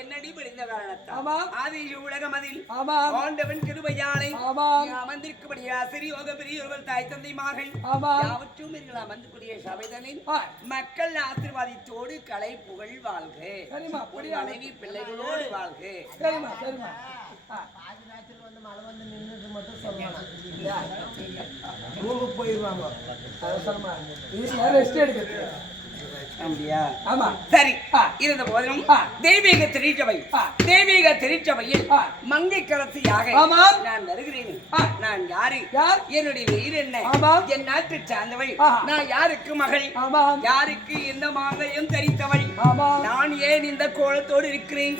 என்னடி படிந்த காரணத்தால் ஆதி உலகம் அதில் ஆண்டவன் கிருபையானை அமர்ந்திருக்கபடியா சிறியோக பெரியவர்கள் தாய் தந்தை மகள் யாவற்றும் அமர்ந்துக்கூடிய சபைதனில் மக்கள் ஆசீர்வாதத்தோடு கலை புகழ் வாழ்க. மனைவி பிள்ளைகளோடு வாழ்க. சரிமா சரிமா பாதி நேரத்தில் வந்து மழை வந்து நின்றுட்டு மட்டும் சொல்லலாம். ரூமுக்கு போயிடுவாங்க. அவசரமா ரெஸ்ட் எடுக்கிறது. அப்படியா? ஆமா. சரி. இருந்த போதிலும் தெய்வீக திருச்சபையில் மங்கை கரசியாக நான் வருகிறேன். நான் யாரு? என்னுடைய உயிர் என்ன? என் நாட்டை சார்ந்தவள். நான் யாருக்கு மகள்? யாருக்கு இந்த மாங்கல்யம் தரித்தவள்? நான் ஏன் இந்த கோலத்தோடு இருக்கிறேன்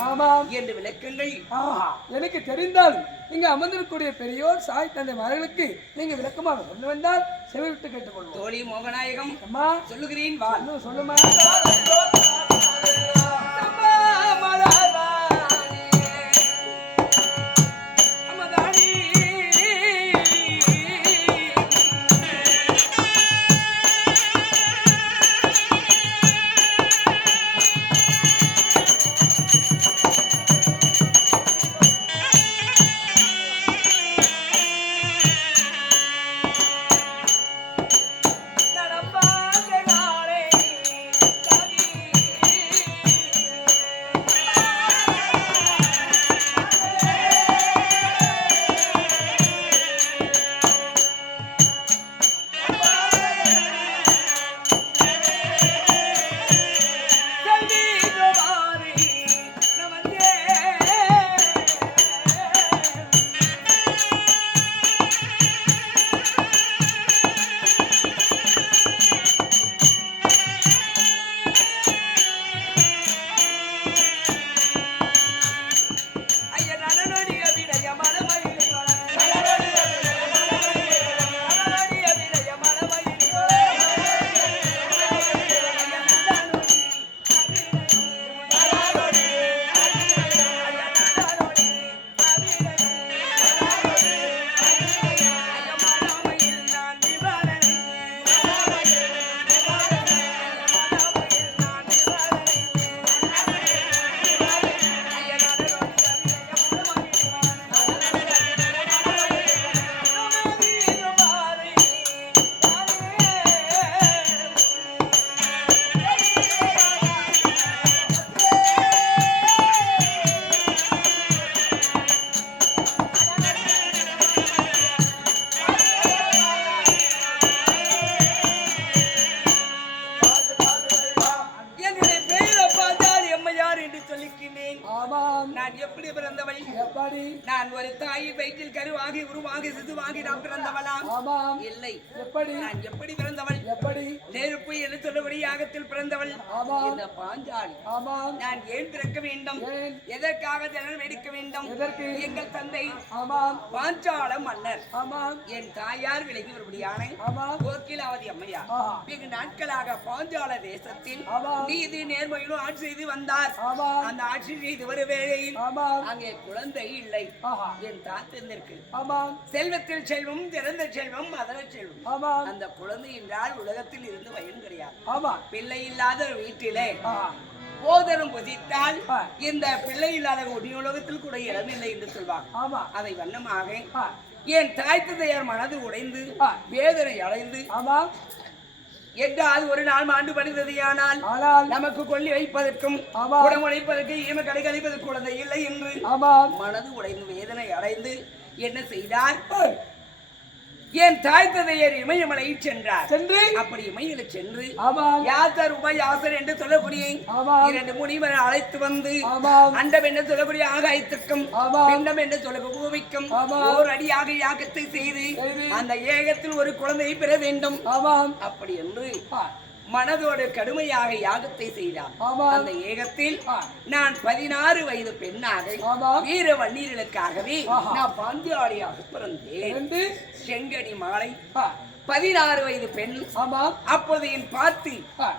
என்று விளக்குங்கள். எனக்கு தெரிந்தால் இங்க அமர்ந்திருக்கக்கூடிய பெரியோர் சாய் தந்தை மகளுக்கு நீங்க விளக்கமாக கொண்டு வந்தால் செவி விட்டு கேட்டுக்கொள்ளும். தோழி மோகநாயகம் சொல்லுகிறேன். வா சொல்லுமா. நான் ஒரு தாயின் வயிற்றில் கருவாகி உருவாகி சிசுவாகி நான் பிறந்தவளாம். இல்லை. எப்படி? நான் எப்படி பிறந்தவள்? எப்படி? நெருப்பு என்று சொல்லபடி யாகத்தில் பிறந்தவள் இந்த பாஞ்சாலி. நான் ஏன் பிறக்க வேண்டும்? எதற்காக ஜனனம் எடுக்க வேண்டும்? எங்கள் தந்தை பாஞ்சால மன்னர். என் தாயார் விலகி வரும்படியான கோக்கிலாவதி அம்மையார் வெகு நாட்களாக பாஞ்சால தேசத்தில் நீதி நேர்மையிலும் ஆட்சி செய்து வந்தார். அந்த ஆட்சி செய்து வரும் வேளையில் அங்கே குழந்தை இல்லை. என் தாத்திற்கு செல்வத்தில் செல்வம், திறந்த செல்வம், மதன செல்வம். அந்த குழந்தை என்றால் உலகத்தில் இருந்து பயன் கிடையாது. பிள்ளை இல்லாத வீட்டிலே போதனம் புதித்தால் இந்த பிள்ளை இல்லாத உலகத்தில் கூட இடமில்லை என்று சொல்வாங்க. அதை வண்ணமாக என் தாய் தந்தையார் மனது உடைந்து வேதனை அடைந்து என்றால் ஒரு நாள் மாண்டு படுகிறதையானால் நமக்கு கொல்லி வைப்பதற்கும் உடம்படைப்பதற்கு ஈம கடை கழிப்பதற்கு குழந்தை இல்லை என்று மனது உடைந்து வேதனை அடைந்து என்ன செய்தார்? என் தாய் தந்தையர் இமயமலை சென்றார். அப்படி இமயில சென்று யாசர் உபயாசர் என்று சொல்லக்கூடிய 2 முனிவரை அழைத்து வந்து அண்டம் என்று சொல்லக்கூடிய ஆகாயத்திற்கும் பிண்டம் என்று சொல்லக்கூடிய பூமிக்கும் ஓர் அடியாக யாகத்தை செய்து அந்த ஏகத்தில் ஒரு குழந்தையை பெற வேண்டும். அப்படி என்று மனதோடு கடுமையாக யாகத்தை செய்தார். அந்த ஏகத்தில் நான் 16 வயது பெண்ணாக வீர வண்ணீர்களுக்காகவே நான் பாஞ்சாலியாக பிறந்தேன். செங்கனி மாலை 16 வயது பெண். அப்போது என் பார்த்து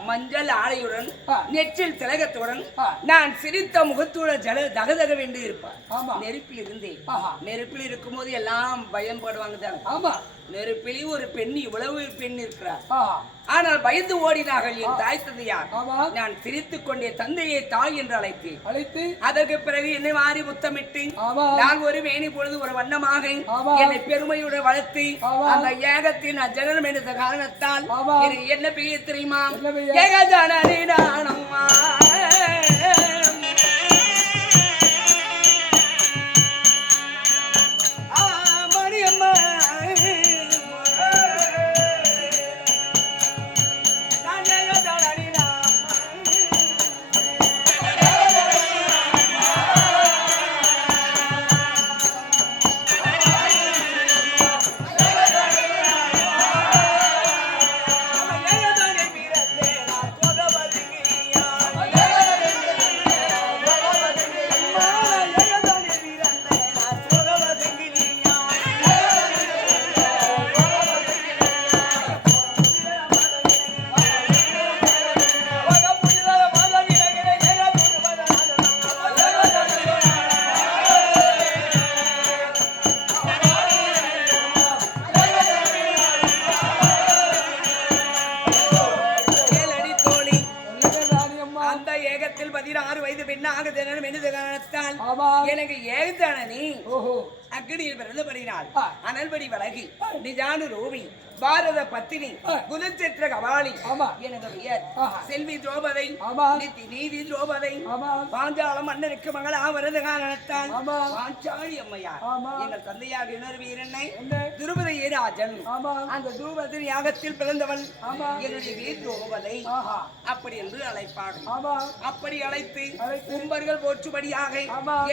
மஞ்சள் ஆடையுடன் நெற்றில் திலகத்துடன் நான் சிரித்த முகத்தோட தகதக வேண்டி இருப்பார். நெருப்பில் இருந்தேன். நெருப்பில் இருக்கும் போது எல்லாம் பயன்படுவாங்க. நெருப்பிலே ஒரு பெண், இவ்வளவு பெண் இருக்கிறார். ஆனால் பயந்து ஓடினார்கள் என் தாய் தந்தையார். நான் சிரித்துக் கொண்டே தந்தையை தாய் என்று அழைத்து அதற்கு பிறகு என்னை மாறி முத்தமிட்டு நான் ஒரு மேனி பொழுது ஒரு வண்ணமாக என்னை பெருமையுடன் வளர்த்து அந்த ஏகத்தின் அஜகனம் என்ற காரணத்தால் எனக்கு என்ன பெயர் தெரியுமா? ஏகஜனனி நானம்மா. சொன்னால் எனக்கு ஏகத்தான நீ அக்கடியில் பிறந்தபடினால் அனல்படி வழகி நிஜானு ரூபி பாரத பத்தினி குலச்சேத்திர கபாலி எனது பெயர் செல்வி திரௌபதி நீதி திரௌபதி பாஞ்சால மன்னருக்கு மகளா வரது காரணத்தால் பாஞ்சாலி அம்மையார் எங்கள் தந்தையாக இன்னொரு வீரனை திரௌபதி ராஜன் அந்த திரௌபதி யாகத்தில் பிறந்தவள் என்னுடைய வீர் திரௌபதி அப்படி என்று அழைப்பார்கள் அப்படி அழைத்து கும்பர்கள் போற்றுபடியாக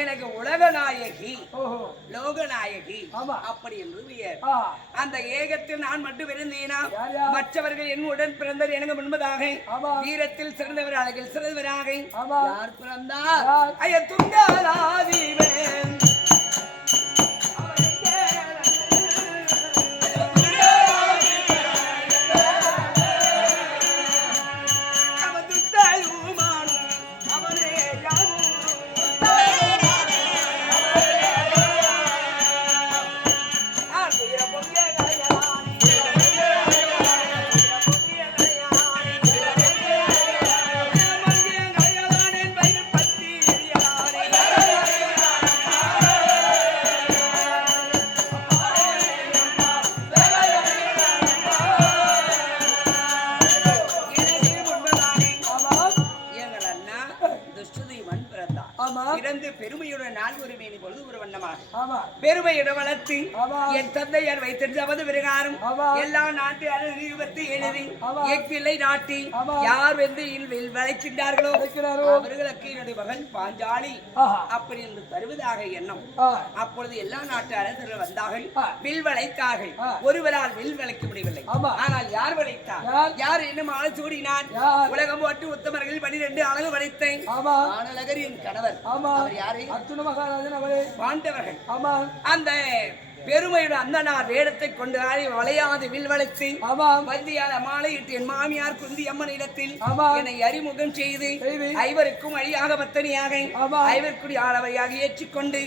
எனக்கு உலக நாயகி லோகநாயகி அப்படி என்று பெயர் அந்த ஏகத்தில் நான் மட்டும் இருந்தேனா மற்றவர்கள் என்னுடன் பிறந்தவர் எனக்கு முன்பதாக வீரத்தில் சிறந்தவர் அழகில் சிறந்தவராக யார் பிறந்தார் ஐயா துங்காதீவன் பெருமையுடன் நாள் ஒரு மேனி பொழுது ஒரு வண்ணமாக பெருமையுடன் வளர்த்து என் தந்தையார் வைத்திருந்த பிரகாரம் எல்லா நாட்டு அறிவித்து எழுதி எக்கில்லை நாட்டி யார் வந்து வளைக்கின்றார்களோ அவர்களுக்கு என்னுடைய மகன் பாஞ்சாலி அப்படி என்று தருவதாக எண்ணம். அப்பொழுது எல்லா நாட்டு அரசர்கள் வந்தார்கள், வில் வளைத்தார்கள். ஒருவரால் வில் வளைக்க முடியவில்லை. ஆனால் யார் வளைத்தார்? யார் இன்னும் ஆள சூடினார்? உலகம் போட்டு உத்தமர்கள் 12 அழகு வளைத்தேன். ஆனழகர் என் கணவர். அவர் யாரு? அர்ஜுன மகாராஜன் அவரே பாண்டவர்கள். அந்த பெருமையுடன் அந்த நாள் வேடத்தை கொண்டு வளையாது வில் வளைத்து வந்தியால மாலையிட்டு என் மாமியார் குந்தி அம்மன் இடத்தில் என்னை அறிமுகம் செய்து ஐவருக்கும் அழியாக பத்தனியாக ஐவருக்குடி ஆளவையாக ஏற்றுக்கொண்டு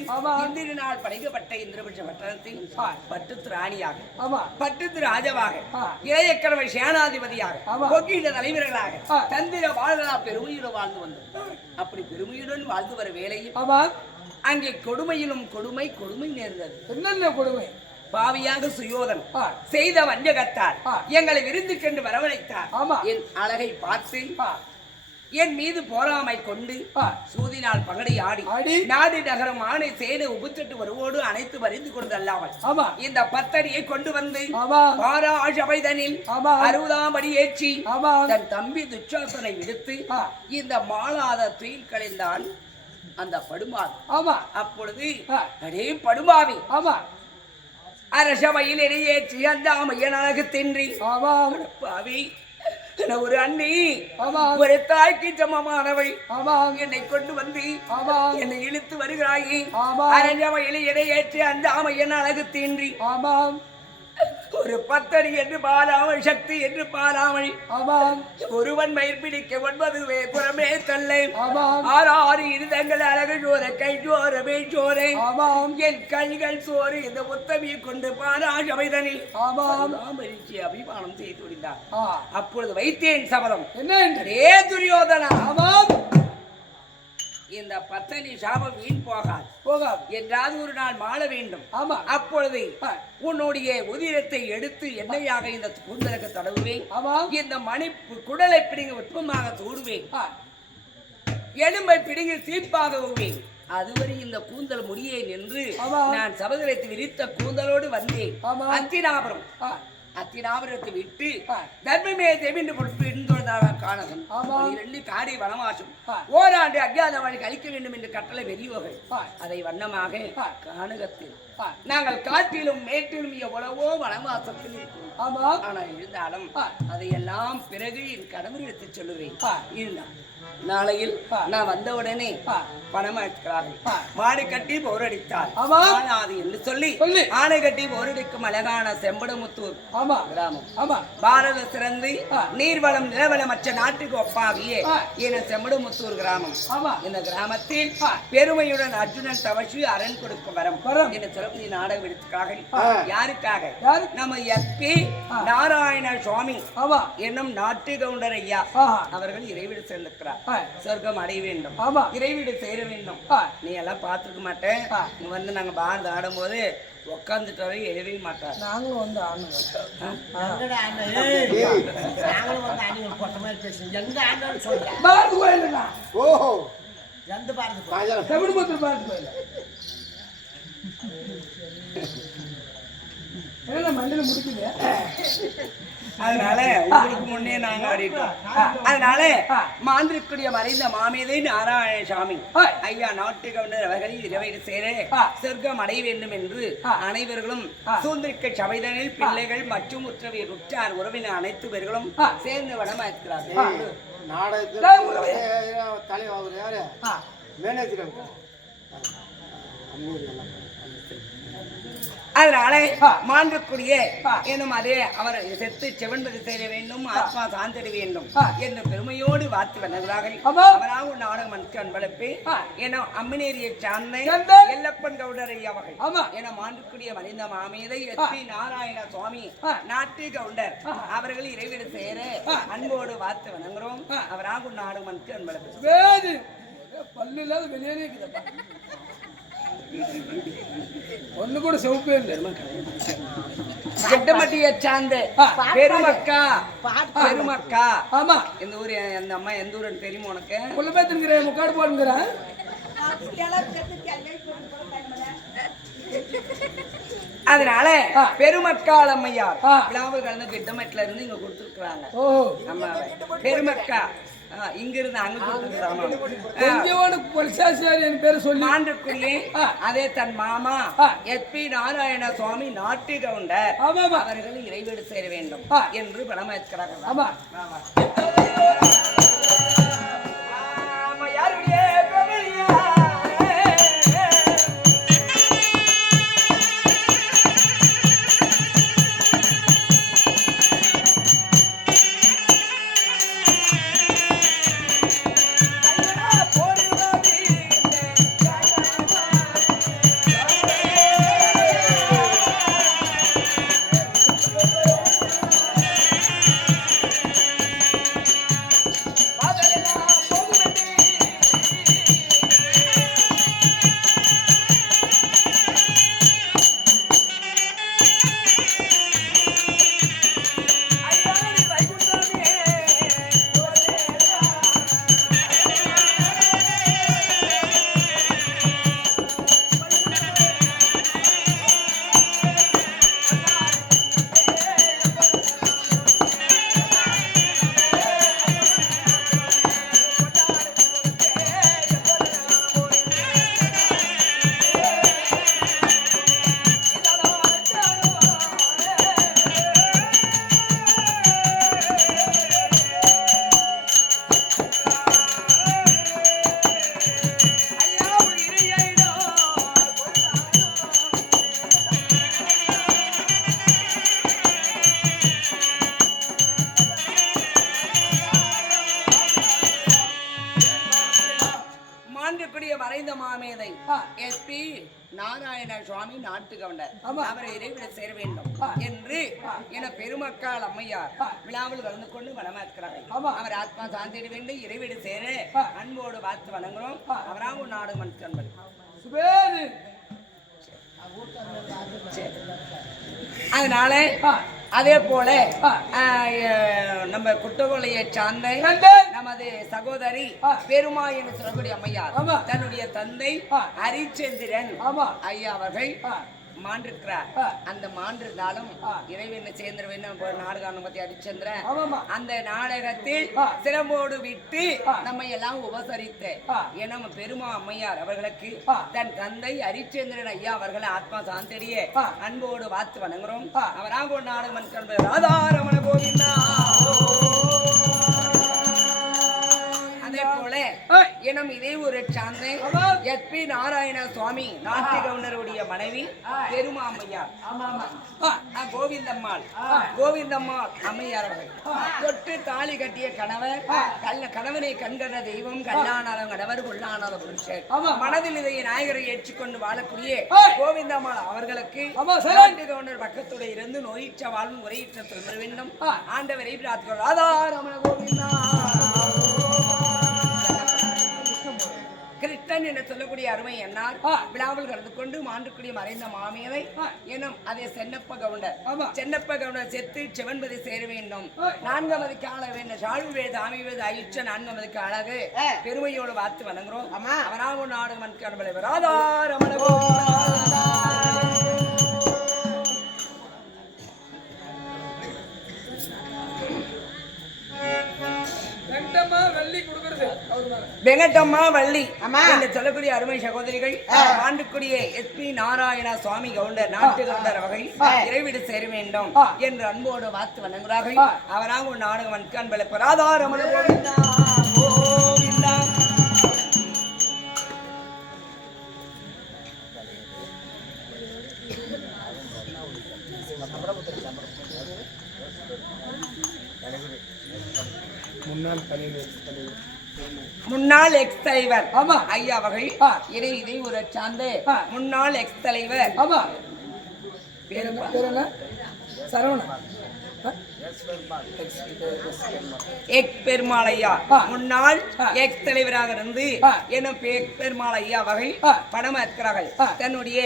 இந்திர நாள் படைக்கப்பட்ட இந்திரபட்ச பட்டணத்தில் பட்டுத்து ராணியாக பட்டுத்து ராஜாவாக இளையக்கணவர் சேனாதிபதியாக கொக்கின்ற தலைவர்களாக தந்திர வாழ்களா பெருமையுடன் வாழ்ந்து வந்தோம். அப்படி பெருமையுடன் வாழ்ந்து வர வேளையில் அங்கே கொடுமையிலும் கொடுமை கொடுமை நேர்ந்தது. என்னென்ன கொடுமை? பாவியாக சுயோதன் செய்த வஞ்சகத்தார் எங்களை விருந்துக்கென்று வரவழைத்தார். என் அழகை பார்த்து என் மீது போராமை கொண்டு சூதினால் பகடை ஆடி நாடு நகரம் ஆணை சேனை உபுத்தட்டு வருவோடு அனைத்து வரிந்து கொண்டு அல்லாமல் இந்த பத்தடியை கொண்டு வந்து பாராசபைதனில் 60ஆம் அடி ஏற்றி தன் தம்பி துச்சாசனை விடுத்து இந்த மாளாத துயில் களைந்தான் அந்த படுமாவி. அப்பொழுது அடே படுமாவி அரசவையில் இடையேற்றி அந்த அமையன் அழகு தின்றி பாவி ஒரு அண்ணி ஒரு தாய்க்கு சமமானவள் என்னை கொண்டு வந்து என்னை இழுத்து வருகிறாய். அரசவையில் இடையேற்றி அந்த அமையன் அழகு தின்றி ஒரு பத்தடி என்று பாராமல் சக்தி என்று பாராமல் ஒருவன் மயிர் பிடிக்க 9 புறமே தல்லை 6 இருதங்கள் அழகு சோறு கை சோறு மெய் சோறு என் கைகள் சோறு இந்த உத்தமியை கொண்டு பாராசபைதனில் அபிமானம் செய்து விடுந்தார். அப்பொழுது வைத்தேன் சபதம் என்ன துரியோதனா இந்த பத்தனி சாபம் வீண் போகாது என்றாவது ஒரு நாள் மாள வேண்டும். அப்பொழுது உன்னுடைய உதிரத்தை எடுத்து எண்ணெயாக இந்த கூந்தலுக்கு தடவுவேன். இந்த மணி குடலை பிடிங்க வெப்பமாக தூடுவேன். எலும்பை பிடிங்கி சீப்பாக ஊவேன். அதுவரை இந்த கூந்தல் முடியேன் என்று நான் சபதத்தை விரித்த கூந்தலோடு வந்தேன். அத்தினாபுரத்தை விட்டு தர்மமே தேவின்று பொறுப்பிருந்ததாக காணகம் 2 காடி வனவாசம் ஓராண்டு அஜ்ஞாத வழி கழிக்க வேண்டும் என்று கட்டளை வெறியோகை. அதை வண்ணமாக காணகத்தில் நாங்கள் காட்டிலும் மேட்டிலும் எவ்வளவோ வனவாசத்தில் இருக்கிறோம். ஆனால் இருந்தாலும் அதையெல்லாம் பிறகு என் கடவுள் எடுத்து சொல்லுவேன். இருந்தால் நாளையில் நான் வந்தவுடனே பணம் அடிக்கிறார்கள். மாடு கட்டி போரடித்தார் என்று சொல்லி ஆணை கட்டி போரடிக்கும் அழகான செம்படமுத்தூர் கிராமம் பாரத சிறந்து நீர்வளம் நிலவளம் மற்ற நாட்டுக்கு ஒப்பாகிய என செம்படமுத்தூர் கிராமம். இந்த கிராமத்தில் பெருமையுடன் அர்ஜுனன் தவசி அரண் கொடுக்கும் வரம் என்ற சிறப்பு நாடகம் எடுத்துக்காக யாருக்காக நம்ம எஸ்பி நாராயண சுவாமி என்னும் நாட்டு கவுண்டர் ஐயா அவர்கள் இறைவிட சேர்ந்திருக்கிறார். சொர்க்கம் அடைய வேண்டும், ஆமா இறைவீடு சேர வேண்டும். நீ எல்லாம் பார்த்துருக்க மாட்டேன். இங்க வந்து நாங்க பாரத ஆடும் போது உட்காந்துட்டு வரை எழுதவே மாட்டார். நாங்களும் வந்து ஆடணும். பாரத கோயிலுங்க. ஓஹோ, எந்த பாரத தமிழ்புத்தூர் பாரத கோயில் என்ன மண்ணில முடிக்குது. அதனால உங்களுக்கு முன்னே நாங்க ஆடிட்டோம். அதனால மாந்திரிக்குடிய மறைந்த மாமேதை நாராயண சாமி ஐயா நாட்டு கவர்னர் அவர்களில் இரவையில் சேர சொர்க்கம் அடைய வேண்டும் என்று அனைவர்களும் சூழ்ந்திருக்க சபைதனில் பிள்ளைகள் மற்றும் உற்றார் உறவினர் அனைத்து பேர்களும் சேர்ந்து வடமா இருக்கிறார்கள். தலைவர் யாரு? மேனேஜர். அதனால மாண்டக்கூடிய எனும் அதே அவர் செத்து செவன்பது செய்ய வேண்டும், ஆத்மா சாந்திட வேண்டும் என்ற பெருமையோடு வார்த்தை வந்தவர்களாக அவராக ஒரு நாடகம் அன்பளிப்பு என அம்மினேரியை சார்ந்த எல்லப்பன் கவுண்டர் அவர்கள் என மாண்டக்கூடிய மறைந்த மாமேதை எஸ்பி நாராயண சுவாமி நாட்டு கவுண்டர் அவர்கள் இறைவீடு சேர அன்போடு வார்த்தை வணங்குறோம். அவராக ஒரு நாடகம் அன்பளிப்பு பல்லு இல்லாத வெளியே ஒண்ணு கூட செவப்பே இல்லை. கட்டமட்டியை சார்ந்த பெருமக்கா பெருமக்கா. ஆமா, இந்த ஊர் அந்த அம்மா எந்த ஊருன்னு தெரியுமா உனக்கு? உள்ள பேத்துங்கிற முக்காடு போடுங்கிறேன். அதனால பெருமக்காள் அம்மையார் விழாவில் கலந்து கிட்டமட்டில இருந்து இங்க கொடுத்துருக்காங்க. நம்ம பெருமக்கா இங்க இருந்து அங்க கொடுத்துருக்காங்க. அதே தன் மாமா எஸ்பி நாராயண சுவாமி நாட்டு கவுண்டர் அவர்கள் இறைவீடு சேர வேண்டும் என்று பணம் இருக்கிறார்கள். மறைந்த மாமேதை எஸ்பி நாராயண சுவாமி நாட்டு கவுண்டர் அவரை இறைவிட சேர வேண்டும் என்று என பெருமக்காள் அம்மையார் விழாவில் கலந்து கொண்டு வனமாக்கிறார்கள். அவர் ஆத்மா சாந்திட வேண்டும், இறைவிட சேர அன்போடு பார்த்து வணங்குறோம். அவராக நாடு மன்கன்பது. அதனால அதே போல நம்ம குட்டகொலையை சார்ந்த நமது சகோதரி பெருமா என்று சொல்லக்கூடிய அம்மையார் தன்னுடைய தந்தை ஹரிச்சந்திரன் ஐயா அவர்கள் மாண்டிருக்கிறார். அந்த மாண்டிருந்தாலும் இறைவனை சேர்ந்த வேண்டும் நாடகம் பத்தி ஹரிச்சந்திரன் அந்த நாடகத்தில் சிரமோடு விட்டு நம்ம எல்லாம் உபசரித்த ஏன்னா பெருமா அம்மையார் அவர்களுக்கு தன் தந்தை ஹரிச்சந்திரன் ஐயா அவர்களை ஆத்மா சாந்தரிய அன்போடு பார்த்து வணங்குறோம். அவராக ஒரு நாடகம் ராதாரமண கோவிந்தா. அதே போல எனும் இதே ஒரு சாந்தை எஸ்பி நாராயண சுவாமி நாட்டு கவுண்டருடைய மனைவி பெருமா அம்மையார் கோவிந்தம்மாள் அம்மையார் அவர்கள் தொட்டு தாலி கட்டிய கணவர் கணவனை கண்கண்ட தெய்வம் கல்லானாத கணவர் கொல்லானாத புருஷர் மனதில் இதை நாயகரை ஏற்றுக்கொண்டு வாழக்கூடிய கோவிந்தம்மாள் அவர்களுக்கு நாட்டு கவுண்டர் பக்கத்துடைய இருந்து நோயிற்ற வாழ்வும் உரையிற்ற திரும்ப வேண்டும். ஆண்டவரை பிரார்த்திக்கிறோம். ராதா ரமண கோவிந்தா. என்று சொல்லக்கூடிய அருமை என்னார் விழாவில் கலந்து கொண்டு மாண்டுக்குடி மறைந்த மாமியரை எனும் அதே சென்னப்ப கவுண்டர் செத்து செவன்பதி சேர வேண்டும் 4 மதிக்கு ஆள வேண்டும் சாழ்வு வேது ஆமி வேது ஆயிற்ற 4 மதிக்கு அழகு பெருமையோடு பார்த்து வணங்குறோம் அவராக நாடு மண் கடவுளை வராதாரமண வெங்கடம்மா வள்ளி என்று சொல்லக்கூடிய அருமை சகோதரிகள் ஆண்டுக்குடிய எஸ்பி நாராயண சுவாமி கவுண்டர் நாட்டு கவுண்டர் வகை இறைவீடு சேர வேண்டும் என்று அன்போடு பார்த்து வணங்குகிறார்கள் அவராக ஒரு நாடகம் அன்பளை பராதாரமண முன்னாள் எக்ஸ் தலைவர் ஐயா வகை இதை ஒரு சார்ந்த முன்னாள் எக்ஸ் தலைவர் சரவணன் எக்ஸ் பெருமாள் ஐயா முன்னாள் எக்ஸ் தலைவராக இருந்து எனும் பெருமாள் ஐயா வகை படம் இருக்கிறார்கள் தன்னுடைய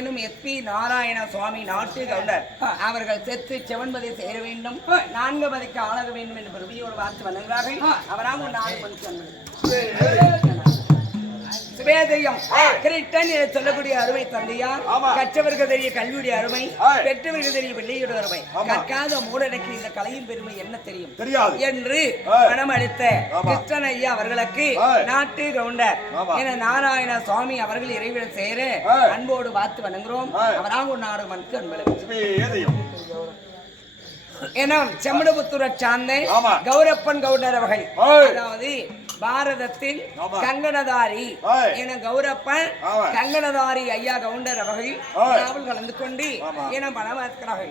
எனும் எஸ்பி நாராயண சுவாமி நாட்டு கவுண்டர் அவர்கள் செத்து செவன்பதை சேர வேண்டும் 4 மதிக்கு ஆளாக வேண்டும் என்று பெருமையோடு பார்த்து வணங்குகிறார்கள் அவராக 4 மணிக்கு சுபேதயம் கிரீட்டன் என சொல்லக்கூடிய அருமை தந்தையார் கற்றவர்கள் தெரிய கல்வியுடைய அருமை பெற்றவர்கள் தெரிய பிள்ளையோட அருமை கற்காத மூடனுக்கு இந்த கலையின் பெருமை என்ன தெரியும் என்று பணம் அளித்த கிருஷ்ணன் ஐயா அவர்களுக்கு நாட்டு கவுண்டர் என நாராயண சுவாமி அவர்கள் இறைவிடம் சேர அன்போடு பார்த்து வணங்குகிறோம் அவராக ஒரு நாடு மனுக்கு அன்பளை என செம்மடபுத்தூரை சார்ந்த கௌரப்பன் கவுண்டர் அவர்கள் அதாவது பாரதத்தில் கங்கணதாரி என கௌரப்பன் கங்கணதாரி ஐயா கவுண்டர் அவர்கள் நாவல் கலந்து கொண்டு என மனமாக்கிறார்கள்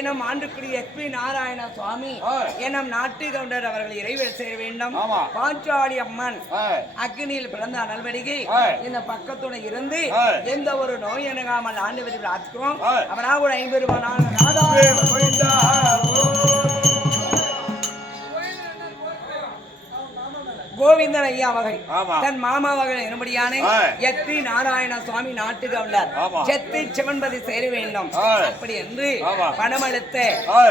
எனும் ஆண்டுக்குடி எஸ்பி நாராயண சுவாமி எனும் நாட்டு கவுண்டர் அவர்கள் இறைவேல் சேர வேண்டும் பாஞ்சாலி அம்மன் அக்னியில் பிறந்த நல்வடிகை இந்த பக்கத்துடன் இருந்து எந்த ஒரு நோய் எனகாமல் ஆண்டு வரி பிரார்த்திக்கிறோம் அவராக ஒரு 50 ரூபாய் கோவிந்தன் ஐயா வகை தன் மாமா வகை என்னபடியான எஸ்பி நாராயண சுவாமி நாட்டு கவுண்டர் செத்து செவன்பதி சேர வேண்டும் அப்படி என்று பணமளித்த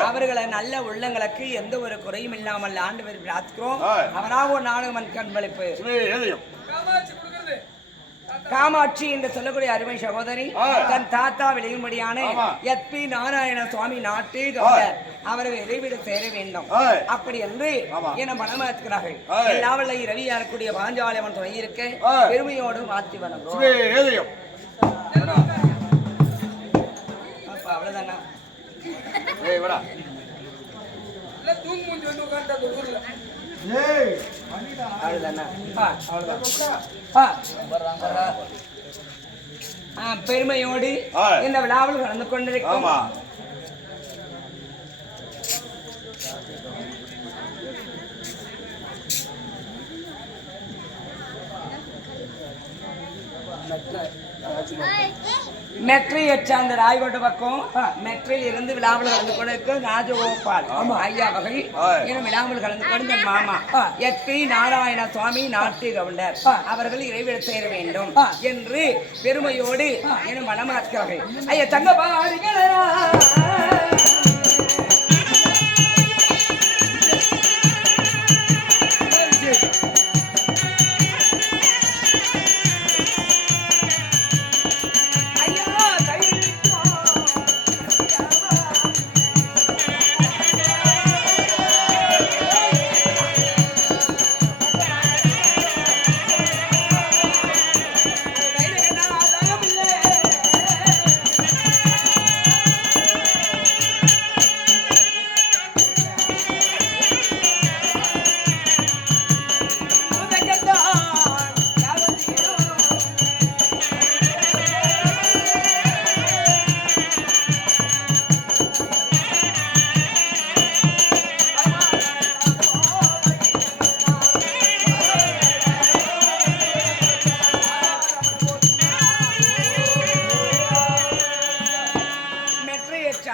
அவர்களை நல்ல உள்ளங்களுக்கு எந்த ஒரு குறையும் இல்லாமல் ஆண்டு வரை பிரார்த்திக்கிறோம் அவராக ஒரு நாடகம் கண்பளிப்பு காமாட்சி என்று சொல்லக்கூடிய அருமை சகோதரி தன் தாத்தா விளையும்படியான எஸ்பி நாராயண சுவாமி நாட்டு கவுண்டர் அவர்கள் இறைவீடு சேர வேண்டும் அப்படி என்று என மனமாக்கிறார்கள் எல்லாவல்ல ரவியா இருக்கக்கூடிய பாஞ்சாலியம்மன் துணை இருக்க பெருமையோடு மாற்றி வணங்குகிறோம் அவ்வளவுதானா பெருமையோடு இந்த விழாவில் கலந்து கொண்டிருக்கும் மெட்ரியை சார்ந்த ராய்கோட்டை பக்கம் மெட்ரியில் இருந்து விழாவில் கலந்து கொண்டிருக்கும் ராஜகோபால் ஐயா வகை எனும் விழாவில் கலந்து கொண்டு மாமா எஸ்பி நாராயண சுவாமி நாட்டு கவுண்டர் அவர்கள் இறைவிட சேர வேண்டும் என்று பெருமையோடு எனும் மனமாக்கிறார்கள் ஐயா தங்க பாருங்களா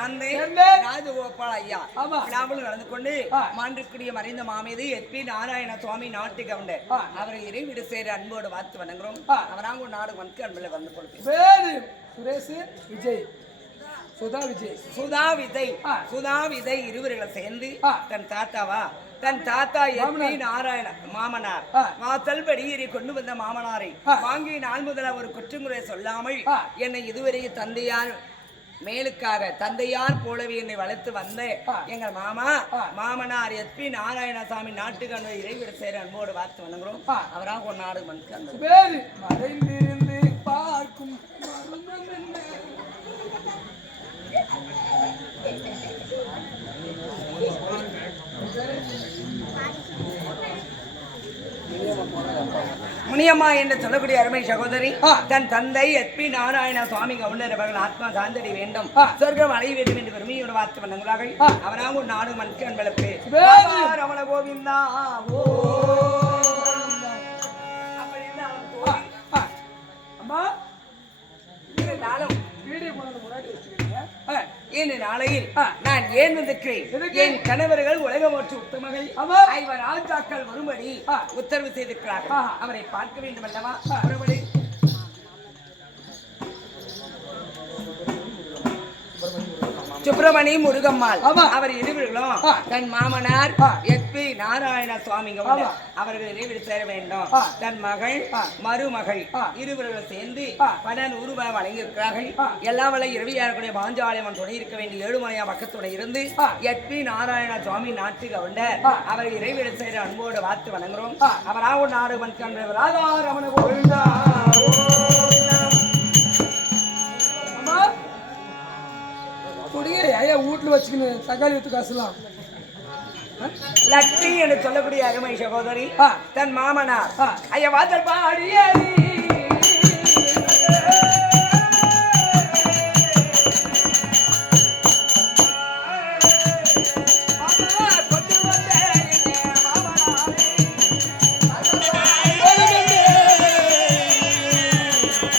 சார்ந்து ராஜகோபால் ஐயா விழாவில் நடந்து கொண்டு மாண்டிற்குரிய மறைந்த மாமேதி எஸ்பி நாராயண சுவாமி நாட்டு கவுண்டர் அவரை இறைவிடு சேர அன்போடு பார்த்து வணங்குறோம். அவராக ஒரு நாடு வந்து அன்பில் வந்து கொடுப்பேன். சுரேஷ் விஜய் சுதா விஜய் இருவர்களை சேர்ந்து தன் தாத்தாவா தன் தாத்தா எஸ்பி நாராயண மாமனார் வாசல் படியேறி கொண்டு வந்த மாமனாரை வாங்கி நாள் முதல ஒரு குற்றங்குறை சொல்லாமல் என்னை இதுவரை தந்தையார் மேலுக்காக தந்தையார் போலவே என்னை வளர்த்து வந்த எங்கள் மாமனார் எஸ்பி நாராயணசாமி நாட்டுக்கு இறைவிட சேர அன்போடு பார்த்து வணங்குறோம். அவராக ஒரு நாடு மறைந்திருந்து பார்க்கும் முனியம்மா என்று சொல்லக்கூடிய அருமை சகோதரி தன் தந்தை எஸ்பி நாராயண சுவாமி கவுண்டர் அவர்கள் ஆத்மா சாந்தடி வேண்டும் சொர்க்கம் அடைய வேண்டும் என்று பெருமையோடு பார்த்து வந்தார்கள். அவராக ஒரு நாடு மனுக்கு அன்பளப்பு ரமண கோவிந்தா இந்த நாளையில் நான் ஏன் வந்திருக்கிறேன், என் கணவர்கள் உலகமோற்று உத்தமகள் ஐவர் ராஜாக்கள் வரும்படி உத்தரவு செய்திருக்கிறார்கள். அவரை பார்க்க வேண்டும் அல்லவா? மறுபடி சுப்பிரமணி முருகம்மாள் அவர் இருவர்களும் தன் மாமனார் எஸ்பி நாராயண சுவாமி அவர்கள் இறைவிடு சேர வேண்டும். தன் மகள் மருமகள் இருவர்கள் சேர்ந்து 100 ரூபாய் வழங்கியிருக்கிறார்கள். எல்லா வலை இரவியாருடைய பாஞ்சாலயமன் துணை இருக்க வேண்டிய 7 மணியா பக்கத்துடன் இருந்து எஸ்பி நாராயண சுவாமி நாட்டு கவுண்டர் அவர் இறைவிடு சேர அன்போடு பார்த்து வணங்குறோம். அவராக நாடு மண் ராதா ரமண கோவிந்தா. வீட்டுல வச்சுக்கணும் தக்காளி வித்து காசுலாம் லட்சுமி என்று சொல்லக்கூடிய அருமை சகோதரி தன் மாமனார் ஐயா வாசல் பாடியே